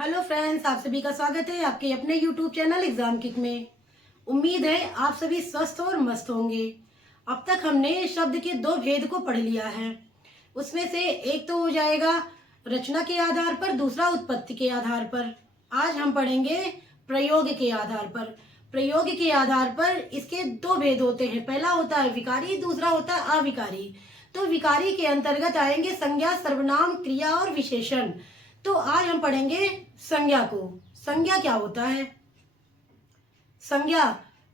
Hello friends, आप सभी का स्वागत है आपके अपने यूट्यूब चैनल एग्जाम किक में। उम्मीद है आप सभी स्वस्थ और मस्त होंगे। अब तक हमने शब्द के दो भेद को पढ़ लिया है। उसमें से एक तो हो जाएगा रचना के आधार पर, दूसरा उत्पत्ति के आधार पर। आज हम पढ़ेंगे प्रयोग के आधार पर। प्रयोग के आधार पर इसके दो भेद होते हैं, पहला होता है विकारी, दूसरा होता है अविकारी। तो विकारी के अंतर्गत आएंगे संज्ञा, सर्वनाम, क्रिया और विशेषण। तो आज हम पढ़ेंगे संज्ञा को। संज्ञा क्या होता है? संज्ञा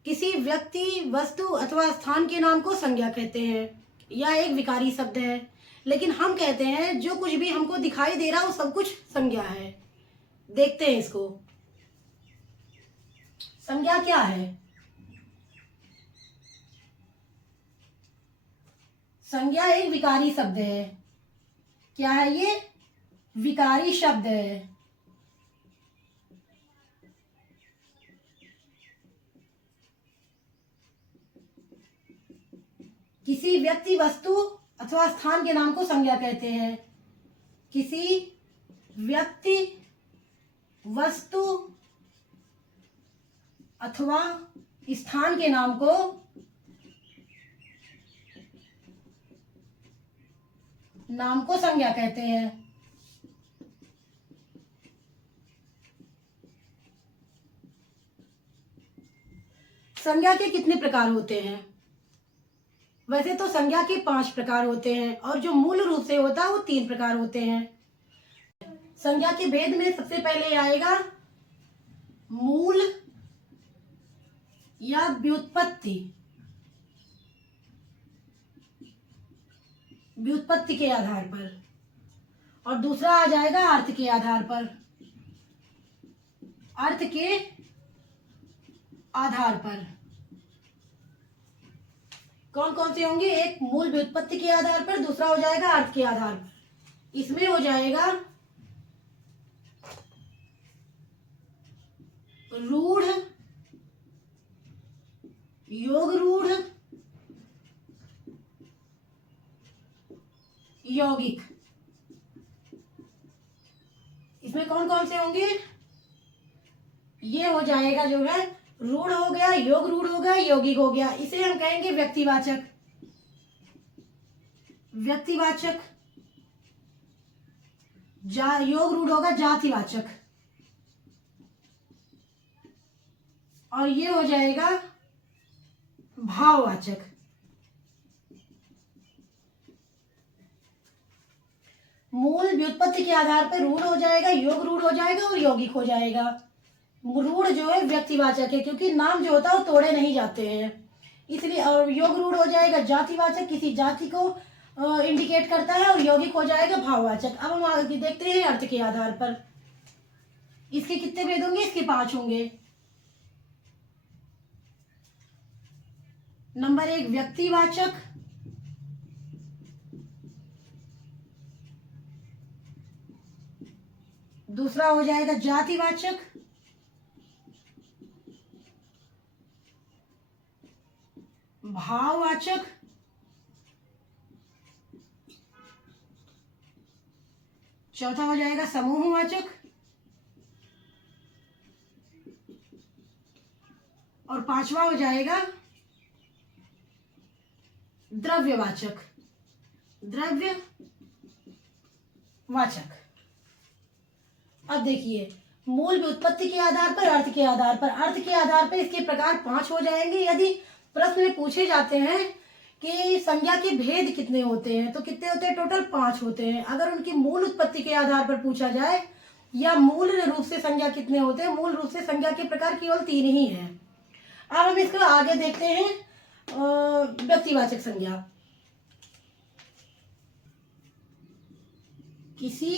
किसी व्यक्ति, वस्तु अथवा स्थान के नाम को संज्ञा कहते हैं। यह एक विकारी शब्द है, लेकिन हम कहते हैं जो कुछ भी हमको दिखाई दे रहा है वो सब कुछ संज्ञा है। देखते हैं इसको। संज्ञा क्या है? संज्ञा एक विकारी शब्द है। क्या है ये? विकारी शब्द है। किसी व्यक्ति, वस्तु अथवा स्थान के नाम को संज्ञा कहते हैं। किसी व्यक्ति, वस्तु अथवा स्थान के नाम को संज्ञा कहते हैं। संज्ञा के कितने प्रकार होते हैं? वैसे तो संज्ञा के 5 प्रकार होते हैं और जो मूल रूप से होता है वो 3 प्रकार होते हैं। संज्ञा के भेद में सबसे पहले आएगा मूल या व्युत्पत्ति। व्युत्पत्ति के आधार पर। और दूसरा आ जाएगा अर्थ के आधार पर। अर्थ के आधार पर कौन कौन से होंगे? एक मूल व्युत्पत्ति के आधार पर, दूसरा हो जाएगा अर्थ के आधार पर। इसमें हो जाएगा रूढ़, योग रूढ़, यौगिक। इसमें कौन कौन से होंगे? ये हो जाएगा जो है रूढ़ हो गया, योग रूढ़ हो गया, यौगिक हो गया। इसे हम कहेंगे व्यक्तिवाचक। व्यक्तिवाचक। योग रूढ़ होगा जातिवाचक। और ये हो जाएगा भाववाचक। मूल व्युत्पत्ति के आधार पर रूढ़ हो जाएगा, योग रूढ़ हो जाएगा और यौगिक हो जाएगा। रूढ़ जो है व्यक्तिवाचक है, क्योंकि नाम जो होता है वो तोड़े नहीं जाते हैं, इसलिए। और योग रूढ़ हो जाएगा जातिवाचक, किसी जाति को इंडिकेट करता है। और यौगिक हो जाएगा भाववाचक। अब हम आगे देखते हैं अर्थ के आधार पर। इसके कितने भेद होंगे? इसके 5 होंगे। नंबर 1 व्यक्तिवाचक, दूसरा हो जाएगा जातिवाचक, भाववाचक, चौथा हो जाएगा समूहवाचक, और 5वां हो जाएगा द्रव्यवाचक। द्रव्यवाचक। अब देखिए, मूल व्युत्पत्ति के आधार पर, अर्थ के आधार पर। अर्थ के आधार पर इसके प्रकार 5 हो जाएंगे। यदि प्रश्न में पूछे जाते हैं कि संज्ञा के भेद कितने होते हैं, तो कितने होते हैं? टोटल 5 होते हैं। अगर उनकी मूल उत्पत्ति के आधार पर पूछा जाए या मूल रूप से संज्ञा कितने होते हैं, मूल रूप से संज्ञा के प्रकार केवल 3 ही हैं। अब हम इसको आगे देखते हैं। व्यक्तिवाचक संज्ञा। किसी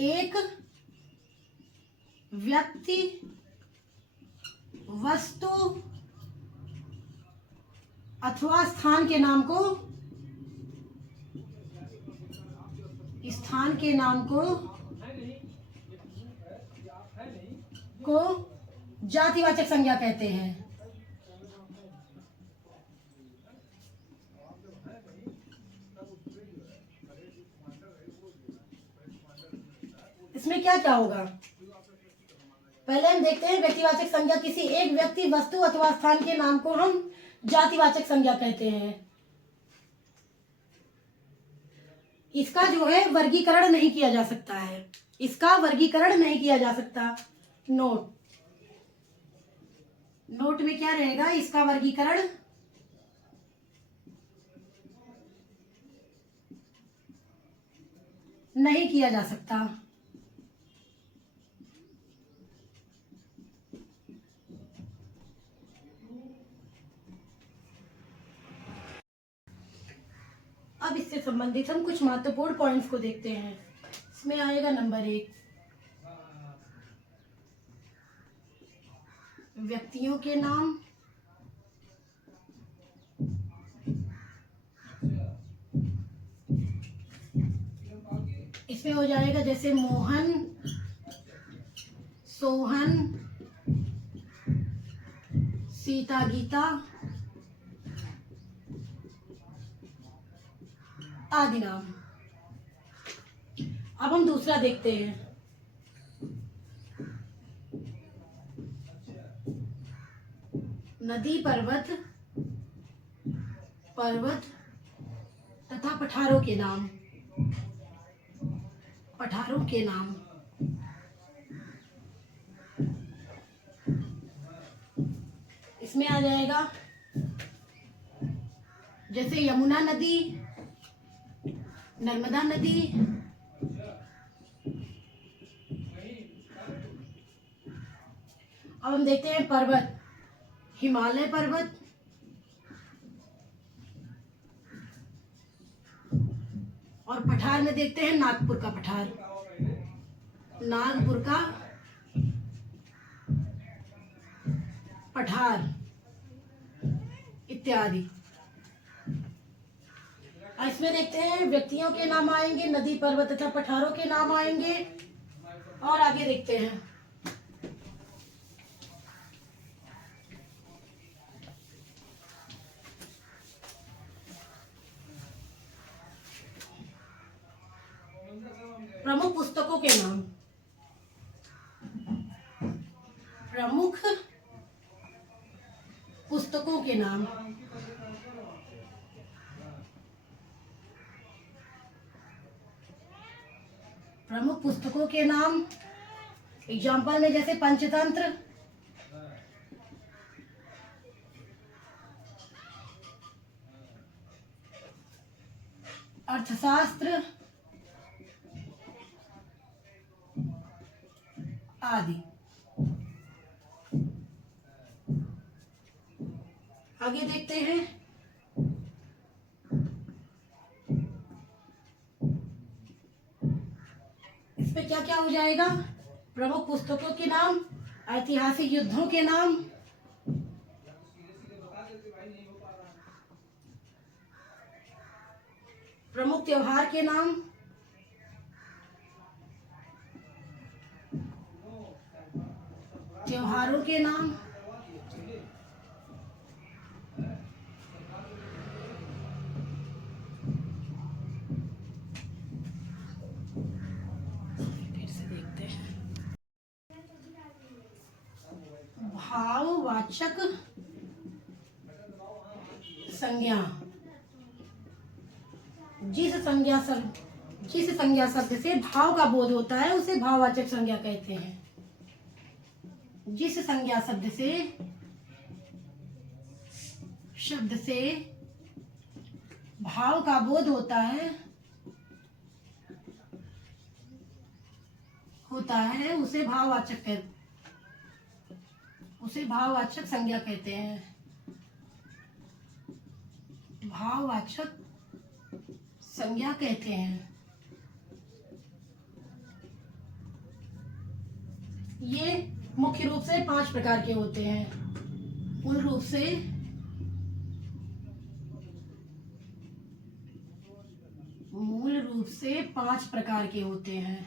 एक व्यक्ति, वस्तु अथवा स्थान के नाम को जातिवाचक संज्ञा कहते हैं। इसमें क्या क्या होगा? पहले हम देखते हैं व्यक्तिवाचक संज्ञा। किसी एक व्यक्ति, वस्तु अथवा स्थान के नाम को हम जातिवाचक संज्ञा कहते हैं। इसका जो है वर्गीकरण नहीं किया जा सकता है, इसका वर्गीकरण नहीं किया जा सकता। नोट में क्या रहेगा? इसका वर्गीकरण नहीं किया जा सकता। अब इससे संबंधित हम कुछ महत्वपूर्ण पॉइंट्स को देखते हैं। इसमें आएगा नंबर 1, व्यक्तियों के नाम। इसमें हो जाएगा जैसे मोहन, सोहन, सीता, गीता आदि नाम। अब हम दूसरा देखते हैं। नदी, पर्वत तथा पठारों के नाम। इसमें आ जाएगा जैसे यमुना नदी, नर्मदा नदी, अब हम देखते हैं पर्वत, हिमालय पर्वत, और पठार में देखते हैं नागपुर का पठार, नागपुर का पठार इत्यादि। इसमें देखते हैं व्यक्तियों के नाम आएंगे, नदी, पर्वत तथा पठारों के नाम आएंगे, और आगे देखते हैं। प्रमुख पुस्तकों के नाम। प्रमुख पुस्तकों के नाम। प्रमुख पुस्तकों के नाम एग्जाम्पल में जैसे पंचतंत्र, अर्थशास्त्र आदि। आगे देखते हैं। इसमें क्या क्या हो जाएगा? प्रमुख पुस्तकों के नाम, ऐतिहासिक युद्धों के नाम, प्रमुख त्योहार के नाम, त्योहारों के नाम, फिर से देखते हैं भाववाचक संज्ञा। जिस संज्ञा शब्द से भाव का बोध होता है उसे भाववाचक संज्ञा कहते हैं। जिस संज्ञा शब्द से भाव का बोध होता है उसे भाववाचक संज्ञा कहते हैं। भाववाचक संज्ञा कहते हैं। ये मुख्य रूप से 5 प्रकार के होते हैं। मूल रूप से मूल रूप से 5 प्रकार के होते हैं।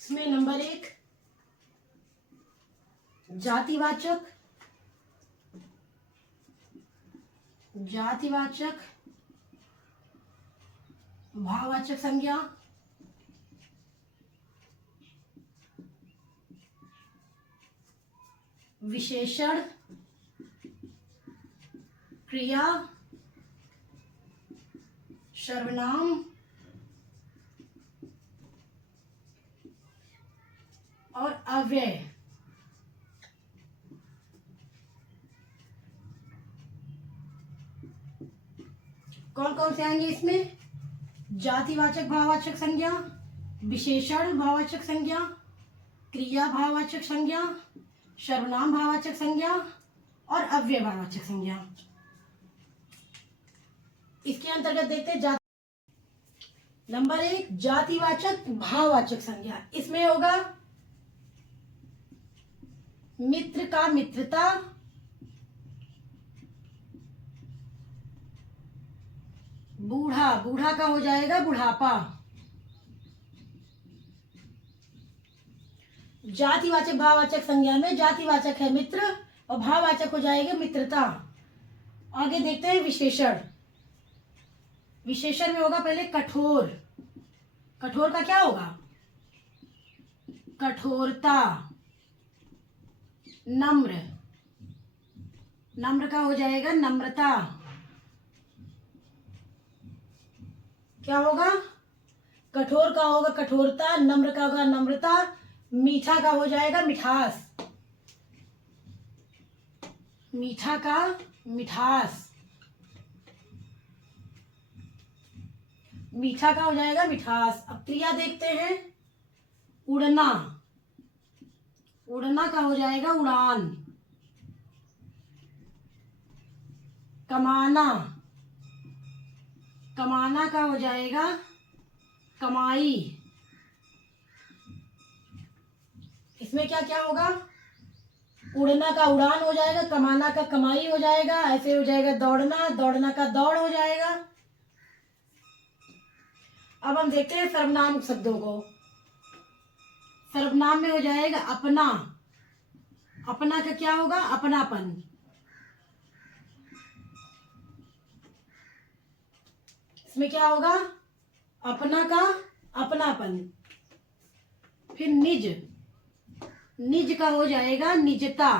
इसमें नंबर 1 जातिवाचक, जातिवाचक भाववाचक संज्ञा, विशेषण, क्रिया, सर्वनाम और अव्यय। कौन कौन से आएंगे इसमें? जातिवाचक भाववाचक संज्ञा, विशेषण भाववाचक संज्ञा, क्रिया भाववाचक संज्ञा, सर्वनाम भाववाचक संज्ञा और अव्यय भाववाचक संज्ञा। इसके अंतर्गत देखते हैं नंबर 1 जातिवाचक भाववाचक संज्ञा। इसमें होगा मित्र का मित्रता, बूढ़ा, बूढ़ा का हो जाएगा बुढ़ापा। जातिवाचक भाववाचक संज्ञा में जातिवाचक है मित्र और भाववाचक हो जाएगा मित्रता। आगे देखते हैं विशेषण। विशेषण में होगा पहले कठोर, कठोर का क्या होगा? कठोरता। नम्र, नम्र का हो जाएगा नम्रता। क्या होगा? कठोर का होगा कठोरता, नम्र का होगा नम्रता, मीठा का हो जाएगा मिठास, मीठा का मिठास, मीठा का हो जाएगा मिठास। अब क्रिया देखते हैं। उड़ना, उड़ना का हो जाएगा उड़ान। कमाना, कमाना का हो जाएगा कमाई। इसमें क्या क्या होगा? उड़ना का उड़ान हो जाएगा, कमाना का कमाई हो जाएगा, ऐसे हो जाएगा दौड़ना, दौड़ना का दौड़ हो जाएगा। अब हम देखते हैं सर्वनाम शब्दों को। सर्वनाम में हो जाएगा अपना, अपना का क्या होगा? अपनापन। इसमें क्या होगा? अपना का अपनापन। फिर निज, निज का हो जाएगा निजता।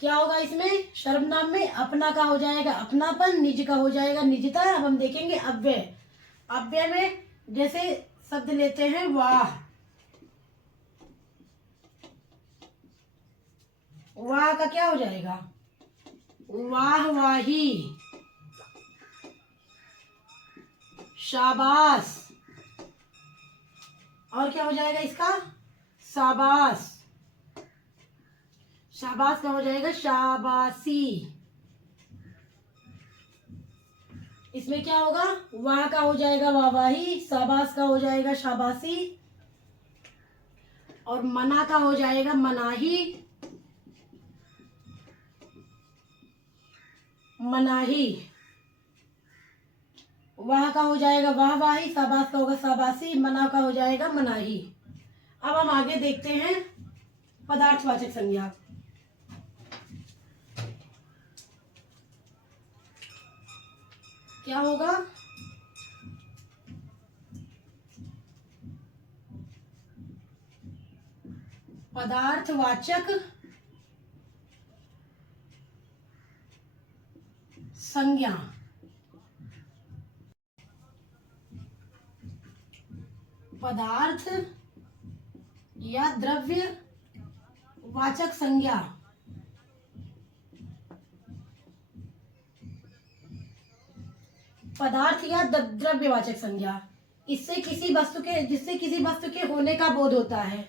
क्या होगा इसमें? सर्वनाम में अपना का हो जाएगा अपनापन, निज का हो जाएगा निजता। अब हम देखेंगे अव्यय। अव्यय में जैसे शब्द लेते हैं वाह, वाह का क्या हो जाएगा? वाह वाही, शाबाश। और क्या हो जाएगा इसका? शाबाश, शाबाश का हो जाएगा शाबाशी। इसमें क्या होगा? वाह का हो जाएगा वाहवाही, शाबाश का हो जाएगा शाबाशी और मना का हो जाएगा मनाही, मनाही। वाह का हो जाएगा वाहवाही, शाबाश का होगा शाबाशी, मना का हो जाएगा मनाही। अब हम आगे देखते हैं पदार्थवाचक संज्ञा। क्या होगा? पदार्थवाचक संज्ञा। पदार्थ या द्रव्य वाचक संज्ञा। पदार्थ या द्रव्यवाचक संज्ञा। इससे किसी वस्तु के, जिससे किसी वस्तु के होने का बोध होता है,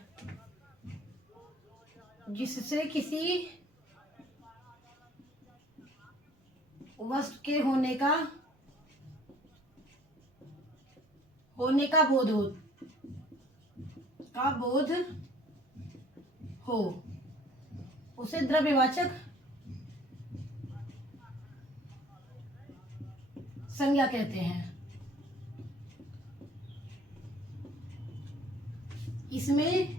जिससे किसी वस्तु के होने का बोध हो, उसे द्रव्यवाचक संज्ञा कहते हैं। इसमें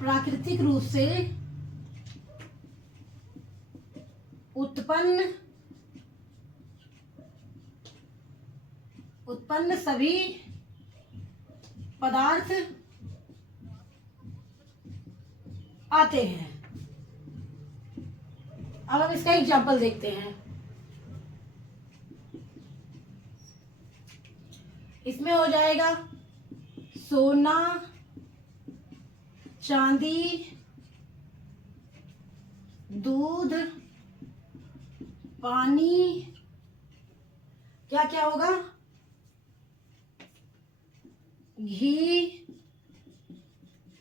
प्राकृतिक रूप से उत्पन्न सभी पदार्थ आते हैं। अब हम इसका एग्जाम्पल देखते हैं। इसमें हो जाएगा सोना, चांदी, दूध, पानी, क्या क्या होगा, घी,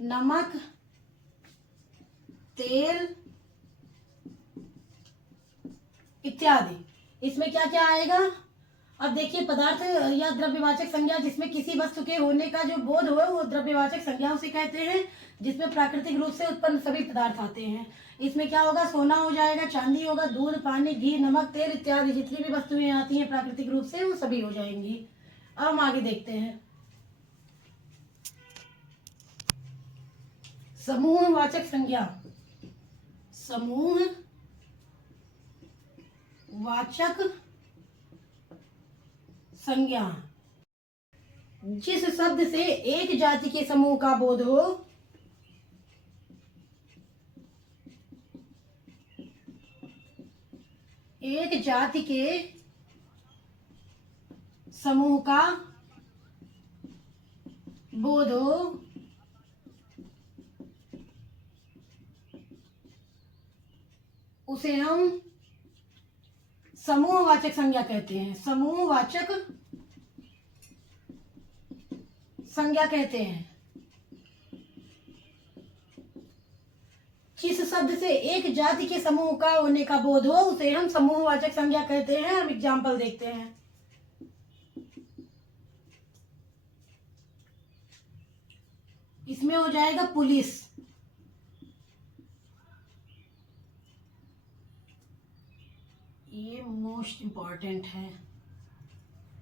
नमक, तेल इत्यादि। इसमें क्या क्या आएगा? अब देखिए, पदार्थ या द्रव्यवाचक संज्ञा जिसमें किसी वस्तु के होने का जो बोध हो वो द्रव्यवाचक संज्ञा उसे कहते हैं, जिसमें प्राकृतिक रूप से उत्पन्न सभी पदार्थ आते हैं। इसमें क्या होगा? सोना हो जाएगा, चांदी होगा, दूध, पानी, घी, नमक, तेल इत्यादि जितनी भी वस्तुएं आती हैं प्राकृतिक रूप से वो सभी हो जाएंगी। अब हम आगे देखते हैं। समूहवाचक संज्ञा। समूह वाचक संज्ञा जिस शब्द से एक जाति के समूह का बोध हो, एक जाति के समूह का बोध हो, उसे हम समूहवाचक संज्ञा कहते हैं। समूहवाचक संज्ञा कहते हैं। जिस शब्द से एक जाति के समूह का होने का बोध हो उसे हम समूहवाचक संज्ञा कहते हैं। हम एग्जाम्पल देखते हैं। इसमें हो जाएगा पुलिस, ये मोस्ट इंपॉर्टेंट है।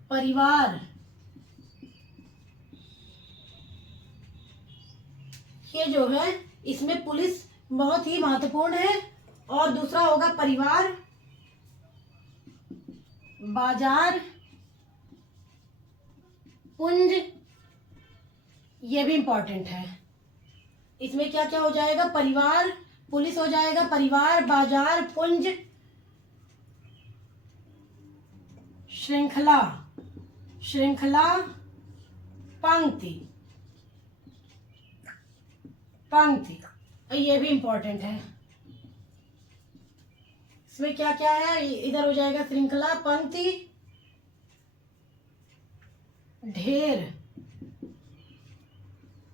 परिवार, ये जो है इसमें पुलिस बहुत ही महत्वपूर्ण है। और दूसरा होगा परिवार, बाजार, पुंज, ये भी इंपॉर्टेंट है। इसमें क्या क्या हो जाएगा? परिवार, पुलिस हो जाएगा, परिवार, बाजार, पुंज, श्रृंखला, श्रृंखला, पंक्ति, पंक्ति, ये भी इंपॉर्टेंट है। इसमें क्या क्या है? इधर हो जाएगा श्रृंखला, पंक्ति, ढेर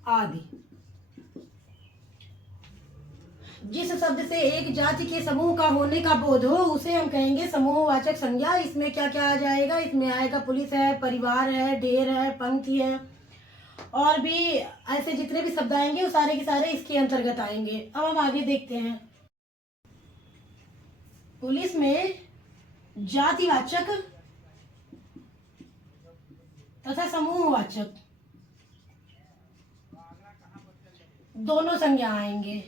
आदि। जिस शब्द से एक जाति के समूह का होने का बोध हो उसे हम कहेंगे समूहवाचक संज्ञा। इसमें क्या क्या आ जाएगा? इसमें आएगा पुलिस है, परिवार है, ढेर है, पंक्ति है, और भी ऐसे जितने भी शब्द आएंगे वो सारे के सारे इसके अंतर्गत आएंगे। अब हम आगे देखते हैं। पुलिस में जातिवाचक तथा समूहवाचक दोनों संज्ञा आएंगे।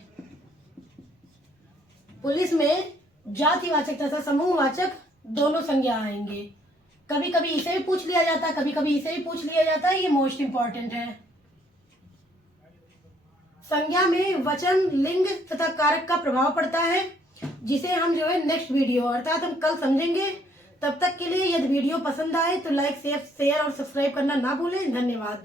पुलिस में जातिवाचक तथा समूहवाचक दोनों संज्ञा आएंगे। कभी कभी इसे भी पूछ लिया जाता है, कभी कभी इसे भी पूछ लिया जाता है। ये मोस्ट इंपॉर्टेंट है। संज्ञा में वचन, लिंग तथा कारक का प्रभाव पड़ता है, जिसे हम जो है नेक्स्ट वीडियो अर्थात हम कल समझेंगे। तब तक के लिए यदि वीडियो पसंद आए तो लाइक, शेयर और सब्सक्राइब करना ना भूलें। धन्यवाद।